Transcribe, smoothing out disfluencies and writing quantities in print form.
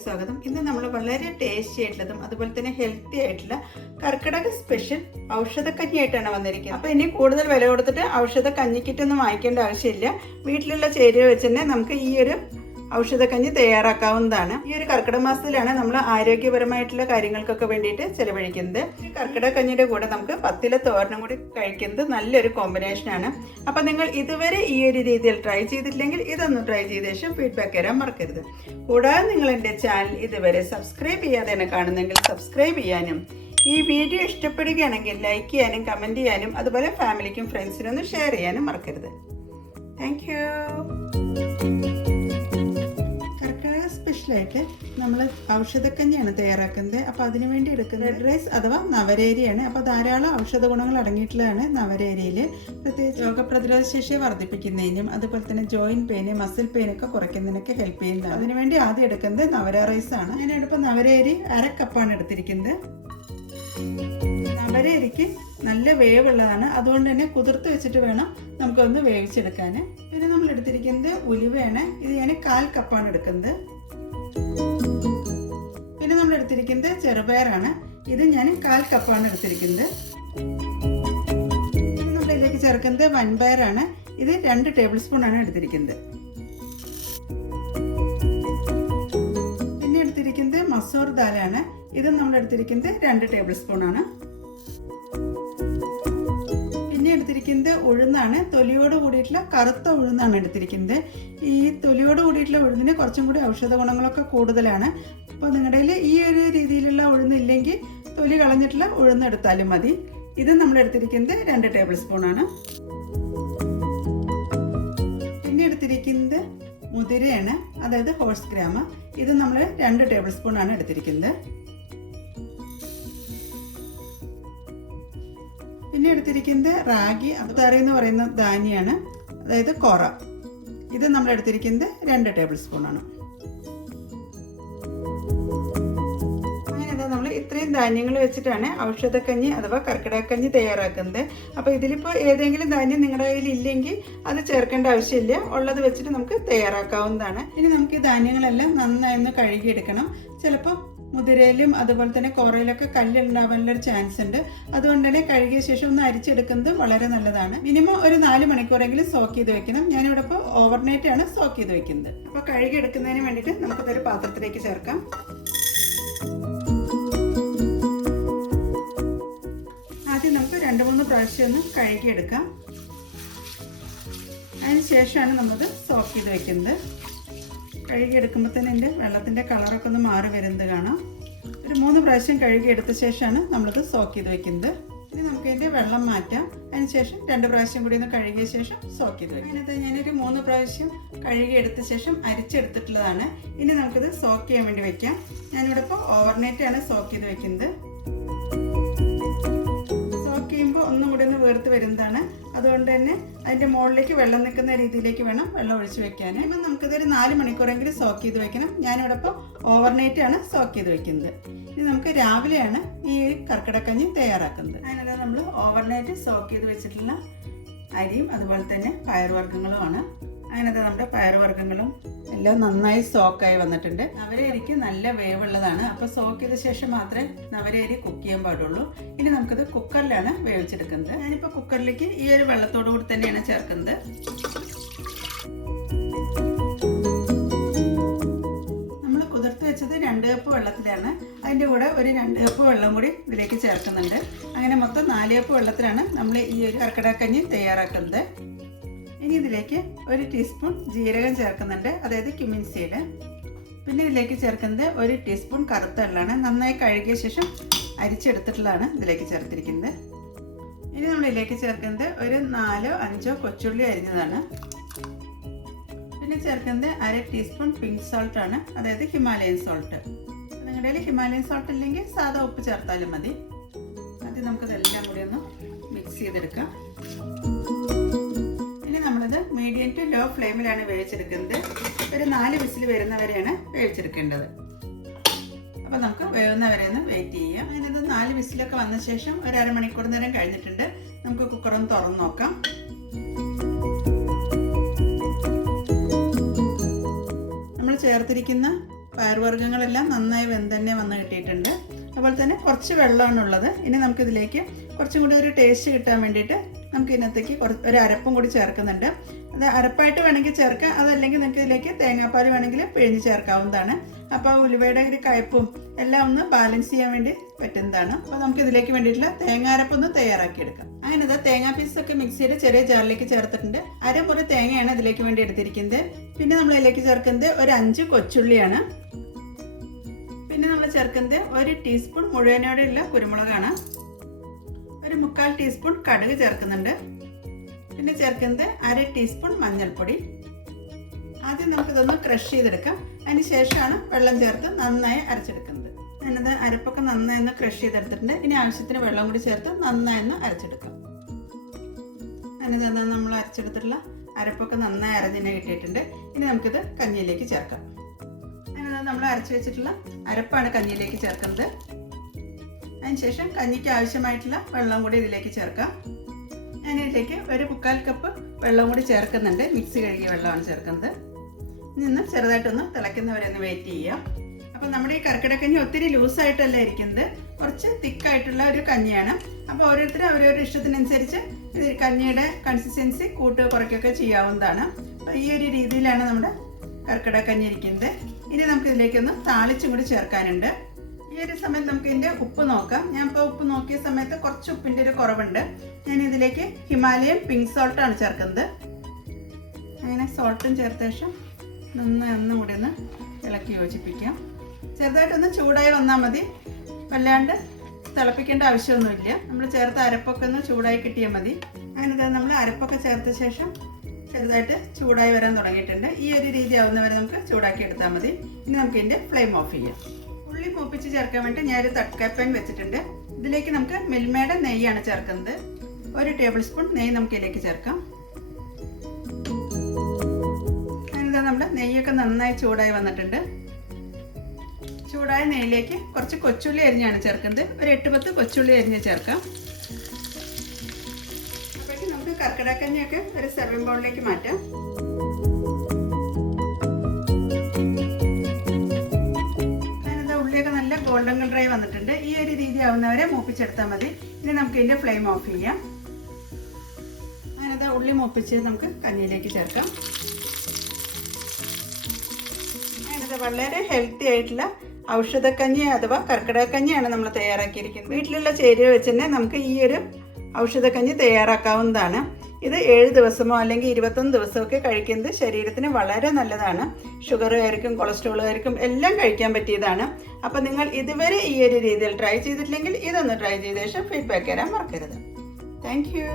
ചാനലിലേക്ക് സ്വാഗതം. ഇന്ന് നമ്മൾ വളരെ ടേസ്റ്റി ആയിട്ടുള്ളതും അതുപോലെ തന്നെ ഹെൽത്തി ആയിട്ടുള്ള കർക്കിടക സ്പെഷ്യൽ ഔഷധക്കഞ്ഞിയായിട്ടാണ് വന്നിരിക്കുന്നത്. അപ്പോൾ ഇനി കൂടുതൽ വില കൊടുത്തിട്ട് ഔഷധ കഞ്ഞിക്കിറ്റൊന്നും വാങ്ങിക്കേണ്ട ആവശ്യമില്ല. വീട്ടിലുള്ള ചേരുവ വെച്ച് തന്നെ നമുക്ക് ഈ ഒരു ഔഷധക്കഞ്ഞി തയ്യാറാക്കാവുന്നതാണ്. ഈ ഒരു കർക്കിടക മാസത്തിലാണ് നമ്മൾ ആരോഗ്യപരമായിട്ടുള്ള കാര്യങ്ങൾക്കൊക്കെ വേണ്ടിയിട്ട് ചെലവഴിക്കുന്നത്. കർക്കിടക കഞ്ഞിയുടെ കൂടെ നമുക്ക് പത്തില തോരനും കൂടി കഴിക്കുന്നത് നല്ലൊരു കോമ്പിനേഷനാണ്. അപ്പം നിങ്ങൾ ഇതുവരെ ഈ ഒരു രീതിയിൽ ട്രൈ ചെയ്തിട്ടില്ലെങ്കിൽ ഇതൊന്ന് ട്രൈ ചെയ്ത ശേഷം ഫീഡ്ബാക്ക് തരാൻ മറക്കരുത്. കൂടാതെ നിങ്ങൾ എൻ്റെ ചാനൽ ഇതുവരെ സബ്സ്ക്രൈബ് ചെയ്യാതെയാണ് കാണുന്നെങ്കിൽ സബ്സ്ക്രൈബ് ചെയ്യാനും ഈ വീഡിയോ ഇഷ്ടപ്പെടുകയാണെങ്കിൽ ലൈക്ക് ചെയ്യാനും കമൻറ്റ് ചെയ്യാനും അതുപോലെ ഫാമിലിക്കും ഫ്രണ്ട്സിനും ഒന്ന് ഷെയർ ചെയ്യാനും മറക്കരുത്. Thank you. സ്പെഷ്യലായിട്ട് നമ്മൾ ഔഷധക്കഞ്ഞിയാണ് തയ്യാറാക്കുന്നത്. അപ്പോൾ അതിനു വേണ്ടി എടുക്കുന്നത് റെഡ് റൈസ് അഥവാ നവരേരിയാണ്. അപ്പോൾ ധാരാളം ഔഷധ ഗുണങ്ങൾ അടങ്ങിയിട്ടുള്ളതാണ് നവരേരിയിൽ. പ്രത്യേകിച്ച് രോഗപ്രതിരോധ ശേഷിയെ വർദ്ധിപ്പിക്കുന്നതിനും അതുപോലെ തന്നെ ജോയിൻറ്റ് പെയിന് മസിൽ പെയിനൊക്കെ കുറയ്ക്കുന്നതിനൊക്കെ ഹെൽപ്പ് ചെയ്യുന്നതാണ്. അതിനുവേണ്ടി ആദ്യം എടുക്കുന്നത് നവര റൈസ് ആണ്. ഞാനിപ്പോൾ നവരേരി 1/2 കപ്പാണ് എടുത്തിരിക്കുന്നത്. നവരേരിക്ക് നല്ല വേവുള്ളതാണ്, അതുകൊണ്ട് തന്നെ കുതിർത്ത് വെച്ചിട്ട് വേണം നമുക്കൊന്ന് വേവിച്ചെടുക്കാൻ. പിന്നെ നമ്മൾ എടുത്തിരിക്കുന്നത് ഉലുവയാണ്. ഇത് ഞാൻ 1/4 കപ്പാണ് എടുക്കുന്നത്. പിന്നെ നമ്മൾ എടുത്തിരിക്കുന്നത് ചെറുപയറാണ്. ഇത് ഞാൻ 1/4 കപ്പാണ് എടുത്തിരിക്കുന്നത്. നമ്മൾ ഇതിലേക്ക് ചേർക്കുന്നത് വൻപയറാണ്. ഇത് 2 ടേബിൾ സ്പൂൺ ആണ് എടുത്തിരിക്കുന്നത്. പിന്നെ എടുത്തിരിക്കുന്നത് മസൂർ ദാലാണ്. ഇത് നമ്മൾ എടുത്തിരിക്കുന്നത് 2 ടേബിൾ സ്പൂൺ ആണ്. പിന്നെ എടുത്തിരിക്കുന്നത് ഉഴുന്നാണ്. തൊലിയോട് കൂടിയിട്ടുള്ള കറുത്ത ഉഴുന്നാണ് എടുത്തിരിക്കുന്നത്. ഈ തൊലിയോട് കൂടിയിട്ടുള്ള ഉഴുന്നിന് കുറച്ചും കൂടി ഔഷധ ഗുണങ്ങളൊക്കെ കൂടുതലാണ്. അപ്പോൾ നിങ്ങളുടെ കയ്യിൽ ഈ ഒരു രീതിയിലുള്ള ഉഴുന്നില്ലെങ്കിൽ തൊലി കളഞ്ഞിട്ടുള്ള ഉഴുന്ന് എടുത്താലും മതി. ഇത് നമ്മൾ എടുത്തിരിക്കുന്നത് 2 ടേബിൾ സ്പൂൺ ആണ്. പിന്നെ എടുത്തിരിക്കുന്നത് മുതിരയാണ്, അതായത് ഹോഴ്സ് ഗ്രാം. ഇത് നമ്മൾ 2 ടേബിൾ സ്പൂൺ ആണ് എടുത്തിരിക്കുന്നത്. പിന്നെ എടുത്തിരിക്കുന്നത് റാഗി അതാറി എന്ന് പറയുന്ന ധാന്യമാണ്, അതായത് കോറ. ഇത് നമ്മൾ എടുത്തിരിക്കുന്നത് 2 ടേബിൾ സ്പൂൺ ആണ്. അങ്ങനെ നമ്മൾ ഇത്രയും ധാന്യങ്ങൾ വെച്ചിട്ടാണ് ഔഷധക്കഞ്ഞി അഥവാ കർക്കിടകക്കഞ്ഞി തയ്യാറാക്കുന്നത്. അപ്പോൾ ഇതിലിപ്പോൾ ഏതെങ്കിലും ധാന്യം നിങ്ങളുടെ കയ്യിൽ ഇല്ലെങ്കിൽ അത് ചേർക്കേണ്ട ആവശ്യമില്ല. ഉള്ളത് വെച്ചിട്ട് നമുക്ക് തയ്യാറാക്കാവുന്നതാണ്. ഇനി നമുക്ക് ഈ ധാന്യങ്ങളെല്ലാം നന്നായി ഒന്ന് കഴുകിയെടുക്കണം. ചിലപ്പോൾ മുതിരയിലും അതുപോലെ തന്നെ കോറയിലൊക്കെ കല്ലുണ്ടാവാനുള്ളൊരു ചാൻസ് ഉണ്ട്. അതുകൊണ്ട് തന്നെ കഴുകിയ ശേഷം ഒന്ന് അരിച്ചെടുക്കുന്നത് വളരെ നല്ലതാണ്. മിനിമം ഒരു 4 മണിക്കൂറെങ്കിലും സോക്ക് ചെയ്ത് വെക്കണം. ഞാനിവിടെ ഇപ്പോൾ ഓവർനൈറ്റ് ആണ് സോക്ക് ചെയ്ത് വെക്കുന്നത്. അപ്പോൾ കഴുകി എടുക്കുന്നതിന് വേണ്ടിയിട്ട് നമുക്കിതൊരു പാത്രത്തിലേക്ക് ചേർക്കാം. ആദ്യം നമുക്ക് 2-3 പ്രാവശ്യം ഒന്ന് കഴുകിയെടുക്കാം. അതിന് ശേഷമാണ് നമ്മളത് സോക്ക് ചെയ്ത് വെക്കുന്നത്. കഴുകിയെടുക്കുമ്പോൾ തന്നെ എൻ്റെ വെള്ളത്തിൻ്റെ കളറൊക്കെ ഒന്ന് മാറി വരുന്നത് കാണാം. ഒരു 3 പ്രാവശ്യം കഴുകിയെടുത്ത ശേഷമാണ് നമ്മളത് സോക്ക് ചെയ്ത് വെക്കുന്നത്. ഇനി നമുക്ക് അതിൻ്റെ വെള്ളം മാറ്റാം. അതിന് ശേഷം 2 പ്രാവശ്യം കൂടി ഒന്ന് കഴുകിയ ശേഷം സോക്ക് ചെയ്ത് വെക്കാം. അതിനകത്ത് ഞാനൊരു 3 പ്രാവശ്യം കഴുകിയെടുത്ത ശേഷം അരിച്ചെടുത്തിട്ടുള്ളതാണ്. ഇനി നമുക്കിത് സോക്ക് ചെയ്യാൻ വേണ്ടി വെക്കാം. ഞാനിവിടെ ഇപ്പോൾ ഓവർനൈറ്റ് ആണ് സോക്ക് ചെയ്ത് വെക്കുന്നത്. സോക്ക് ചെയ്യുമ്പോൾ ഒന്നും കൂടി ഒന്ന് വേർത്ത് വരുന്നതാണ്. അതുകൊണ്ട് തന്നെ അതിൻ്റെ മുകളിലേക്ക് വെള്ളം നിൽക്കുന്ന രീതിയിലേക്ക് വേണം വെള്ളം ഒഴിച്ച് വെക്കാൻ. ഇപ്പം നമുക്കിതൊരു 4 മണിക്കൂറെങ്കിലും സോക്ക് ചെയ്ത് വെക്കണം. ഞാനിവിടെ ഇപ്പോൾ ഓവർനൈറ്റ് ആണ് സോക്ക് ചെയ്ത് വെക്കുന്നത്. ഇനി നമുക്ക് രാവിലെയാണ് ഈ കർക്കിടകക്കഞ്ഞി തയ്യാറാക്കുന്നത്. അതിനുള്ള നമ്മൾ ഓവർനൈറ്റ് സോക്ക് ചെയ്ത് വെച്ചിട്ടുള്ള അരിയും അതുപോലെ തന്നെ പയറുവർഗ്ഗങ്ങളുമാണ്. അങ്ങനത്തെ നമ്മുടെ പയറുവർഗ്ഗങ്ങളും എല്ലാം നന്നായി സോക്കായി വന്നിട്ടുണ്ട്. നവരയരിക്ക് നല്ല വേവുള്ളതാണ്. അപ്പോൾ സോക്ക് ചെയ്ത ശേഷം മാത്രമേ നവരയരി കുക്ക് ചെയ്യാൻ പാടുള്ളൂ. ഇനി നമുക്കത് കുക്കറിലാണ് വേവിച്ചെടുക്കുന്നത്. ഞാനിപ്പോൾ കുക്കറിലേക്ക് ഈ ഒരു വെള്ളത്തോടു കൂടി തന്നെയാണ് ചേർക്കുന്നത്. നമ്മൾ കുതിർത്ത് വെച്ചത് 2 കപ്പ് വെള്ളത്തിലാണ്. അതിൻ്റെ കൂടെ ഒരു 2 കപ്പ് വെള്ളം കൂടി ഇതിലേക്ക് ചേർക്കുന്നുണ്ട്. അങ്ങനെ മൊത്തം 4 കപ്പ് വെള്ളത്തിലാണ് നമ്മൾ ഈ ഒരു കർക്കിടകക്കഞ്ഞി തയ്യാറാക്കുന്നത്. ഇനി ഇതിലേക്ക് 1 ടീസ്പൂൺ ജീരകം ചേർക്കുന്നുണ്ട്, അതായത് ക്യുമിൻ സീഡ്. പിന്നെ ഇതിലേക്ക് ചേർക്കുന്നത് 1 ടീസ്പൂൺ കറുത്ത എള്ളാണ്. നന്നായി കഴുകിയ ശേഷം അരിച്ചെടുത്തിട്ടുള്ളതാണ് ഇതിലേക്ക് ചേർത്തിരിക്കുന്നത്. ഇനി നമ്മൾ ഇതിലേക്ക് ചേർക്കുന്നത് ഒരു 4-5 കൊച്ചുള്ളി അരിഞ്ഞതാണ്. പിന്നെ ചേർക്കുന്നത് 1/2 ടീസ്പൂൺ പിങ്ക് സോൾട്ട് ആണ്, അതായത് ഹിമാലയൻ സോൾട്ട്. നിങ്ങളുടെ കയ്യിൽ ഹിമാലയൻ സോൾട്ട് ഇല്ലെങ്കിൽ സാധാ ഉപ്പ് ചേർത്താലും മതി. ആദ്യം നമുക്കതെല്ലാം കൂടി ഒന്ന് മിക്സ് ചെയ്തെടുക്കാം. നമ്മളിത് മീഡിയം ടു ലോ ഫ്ലെയിമിലാണ് വേവിച്ചെടുക്കുന്നത്. ഒരു 4 വിസിൽ വരുന്നവരെയാണ് വേവിച്ചെടുക്കേണ്ടത്. അപ്പോൾ നമുക്ക് വേവുന്നവരെ ഒന്ന് വെയിറ്റ് ചെയ്യാം. അതിനത് 4 വിസിലൊക്കെ വന്ന ശേഷം ഒരു അരമണിക്കൂർ നേരം കഴിഞ്ഞിട്ടുണ്ട്. നമുക്ക് കുക്കറൊന്ന് തുറന്ന് നോക്കാം. നമ്മൾ ചേർത്തിരിക്കുന്ന പയറുവർഗ്ഗങ്ങളെല്ലാം നന്നായി വെന്തന്നെ വന്ന് കിട്ടിയിട്ടുണ്ട്. അതുപോലെ തന്നെ കുറച്ച് വെള്ളമാണുള്ളത്. ഇനി നമുക്കിതിലേക്ക് കുറച്ചും കൂടി ഒരു ടേസ്റ്റ് കിട്ടാൻ വേണ്ടിയിട്ട് നമുക്ക് ഇതിനകത്തേക്ക് ഒരു അരപ്പും കൂടി ചേർക്കുന്നുണ്ട്. അത് അരപ്പായിട്ട് വേണമെങ്കിൽ ചേർക്കാം, അതല്ലെങ്കിൽ നിങ്ങൾക്ക് ഇതിലേക്ക് തേങ്ങാപ്പാൽ വേണമെങ്കിൽ പിഴിഞ്ഞ് ചേർക്കാവുന്നതാണ്. അപ്പോൾ ഉലുവയുടെ ഒരു കയ്പും എല്ലാം ഒന്ന് ബാലൻസ് ചെയ്യാൻ വേണ്ടി പറ്റുന്നതാണ്. അപ്പോൾ നമുക്ക് ഇതിലേക്ക് വേണ്ടിയിട്ടുള്ള തേങ്ങ അരപ്പൊന്ന് തയ്യാറാക്കിയെടുക്കാം. അങ്ങനെ തേങ്ങാ പീസൊക്കെ മിക്സിയുടെ ചെറിയ ജാറിലേക്ക് ചേർത്തിട്ടുണ്ട്. അരമുറി തേങ്ങയാണ് ഇതിലേക്ക് വേണ്ടി എടുത്തിരിക്കുന്നത്. പിന്നെ നമ്മൾ ഇതിലേക്ക് ചേർക്കുന്നത് ഒരു 5 കൊച്ചുള്ളിയാണ്. പിന്നെ നമ്മൾ ചേർക്കുന്നത് 1 ടീസ്പൂൺ മുഴുവനോടെയുള്ള കുരുമുളകാണ്. ഒരു 1/4 ടീസ്പൂൺ കടുക് ചേർക്കുന്നുണ്ട്. പിന്നെ ചേർക്കുന്നത് 1/2 ടീസ്പൂൺ മഞ്ഞൾപ്പൊടി. ആദ്യം നമുക്കിതൊന്ന് ക്രഷ് ചെയ്തെടുക്കാം. അതിന് ശേഷമാണ് വെള്ളം ചേർത്ത് നന്നായി അരച്ചെടുക്കുന്നത്. ഞാനത് അരപ്പൊക്കെ നന്നായി ഒന്ന് ക്രഷ് ചെയ്തെടുത്തിട്ടുണ്ട്. ഇനി ആവശ്യത്തിന് വെള്ളം കൂടി ചേർത്ത് നന്നായി ഒന്ന് അരച്ചെടുക്കാം. അതിന് നമ്മൾ അരച്ചെടുത്തിട്ടുള്ള അരപ്പൊക്കെ നന്നായി അരഞ്ഞിനെ കിട്ടിയിട്ടുണ്ട്. ഇനി നമുക്കിത് കഞ്ഞിയിലേക്ക് ചേർക്കാം. അതിന് നമ്മൾ അരച്ച് വെച്ചിട്ടുള്ള അരപ്പാണ് കഞ്ഞിയിലേക്ക് ചേർക്കുന്നത്. അതിനുശേഷം കഞ്ഞിക്ക് ആവശ്യമായിട്ടുള്ള വെള്ളം കൂടി ഇതിലേക്ക് ചേർക്കാം. ഞാനിതിലേക്ക് ഒരു 1/4 കപ്പ് വെള്ളം കൂടി ചേർക്കുന്നുണ്ട്. മിക്സി കഴുകിയ വെള്ളമാണ് ചേർക്കുന്നത്. ഇനി ചെറുതായിട്ടൊന്ന് തിളയ്ക്കുന്നവരെ ഒന്ന് വെയിറ്റ് ചെയ്യാം. അപ്പോൾ നമ്മുടെ ഈ കർക്കിടക്കഞ്ഞി ഒത്തിരി ലൂസായിട്ടല്ല ഇരിക്കുന്നത്, കുറച്ച് തിക്കായിട്ടുള്ള ഒരു കഞ്ഞിയാണ്. അപ്പോൾ ഓരോരുത്തരും അവരവരുടെ ഇഷ്ടത്തിനനുസരിച്ച് ഇത് കഞ്ഞിയുടെ കൺസിസ്റ്റൻസി കുറയ്ക്കുകയൊക്കെ ചെയ്യാവുന്നതാണ്. അപ്പോൾ ഈ ഒരു രീതിയിലാണ് നമ്മുടെ കർക്കിടക്കഞ്ഞി ഇരിക്കുന്നത്. ഇനി നമുക്കിതിലേക്കൊന്ന് താളിച്ചും കൂടി ചേർക്കാനുണ്ട്. ഈ ഒരു സമയത്ത് നമുക്ക് ഇതിൻ്റെ ഉപ്പ് നോക്കാം. ഞാൻ ഇപ്പോൾ ഉപ്പ് നോക്കിയ സമയത്ത് കുറച്ച് ഉപ്പിൻ്റെ ഒരു കുറവുണ്ട്. ഞാൻ ഇതിലേക്ക് ഹിമാലയൻ പിങ്ക് സോൾട്ടാണ് ചേർക്കുന്നത്. അങ്ങനെ സോൾട്ടും ചേർത്ത ശേഷം നന്നായി ഒന്നുകൂടി ഒന്ന് ഇളക്കി യോജിപ്പിക്കാം. ചെറുതായിട്ടൊന്ന് ചൂടായി വന്നാൽ മതി, വല്ലാണ്ട് തിളപ്പിക്കേണ്ട ആവശ്യമൊന്നുമില്ല. നമ്മൾ ചേർത്ത അരപ്പൊക്കെ ഒന്ന് ചൂടായി കിട്ടിയാൽ മതി. അങ്ങനെ നമ്മൾ അരപ്പൊക്കെ ചേർത്ത ശേഷം ചെറുതായിട്ട് ചൂടായി വരാൻ തുടങ്ങിയിട്ടുണ്ട്. ഈ ഒരു രീതി ആവുന്നവരെ നമുക്ക് ചൂടാക്കി എടുത്താൽ മതി. ഇനി നമുക്ക് ഇതിൻ്റെ ഫ്ലെയിം ഓഫ് ചെയ്യാം. ഉള്ളി മൂപ്പിച്ച് ചേർക്കാൻ വേണ്ടി ഞാനൊരു തട്ട്കാപ്പാൻ വെച്ചിട്ടുണ്ട്. ഇതിലേക്ക് നമുക്ക് മിൽമയുടെ നെയ്യാണ് ചേർക്കുന്നത്. 1 ടേബിൾ സ്പൂൺ നെയ്യ് നമുക്ക് ഇതിലേക്ക് ചേർക്കാം. അതിനിതാ നമ്മുടെ നെയ്യൊക്കെ നന്നായി ചൂടായി വന്നിട്ടുണ്ട്. ചൂടായ നെയ്യിലേക്ക് കുറച്ച് കൊച്ചുള്ളി അരിഞ്ഞാണ് ചേർക്കുന്നത്. ഒരു 8-10 കൊച്ചുള്ളി അരിഞ്ഞ് ചേർക്കാം. അപ്പോഴേക്കും നമുക്ക് കർക്കിടക്കഞ്ഞിയൊക്കെ ഒരു സെർവിംഗ് ബൗളിലേക്ക് മാറ്റാം. ഗോൾഡൻ കളറായി വന്നിട്ടുണ്ട്. ഈ ഒരു രീതി ആവുന്നവരെ മൂപ്പിച്ചെടുത്താൽ മതി. ഇനി നമുക്ക് ഇതിൻ്റെ ഫ്ലെയിം ഓഫ് ചെയ്യാം. അങ്ങനത്തെ ഉള്ളി മൂപ്പിച്ച് നമുക്ക് കഞ്ഞിയിലേക്ക് ചേർക്കാം. അങ്ങനത്തെ വളരെ ഹെൽത്തി ആയിട്ടുള്ള ഔഷധക്കഞ്ഞി അഥവാ കർക്കിടകക്കഞ്ഞിയാണ് നമ്മൾ തയ്യാറാക്കിയിരിക്കുന്നത്. വീട്ടിലുള്ള ചേരുവ വെച്ച് തന്നെ നമുക്ക് ഈ ഒരു ഔഷധക്കഞ്ഞി തയ്യാറാക്കാവുന്നതാണ്. ഇത് 7 ദിവസമോ അല്ലെങ്കിൽ 21 ദിവസമൊക്കെ കഴിക്കുന്നത് ശരീരത്തിന് വളരെ നല്ലതാണ്. ഷുഗറുകാർക്കും കൊളസ്ട്രോളുകാർക്കും എല്ലാം കഴിക്കാൻ പറ്റിയതാണ്. അപ്പോൾ നിങ്ങൾ ഇതുവരെ ഈ ഒരു രീതിയിൽ ട്രൈ ചെയ്തിട്ടില്ലെങ്കിൽ ഇതൊന്ന് ട്രൈ ചെയ്ത ശേഷം ഫീഡ്ബാക്ക് തരാൻ മറക്കരുത്. Thank you.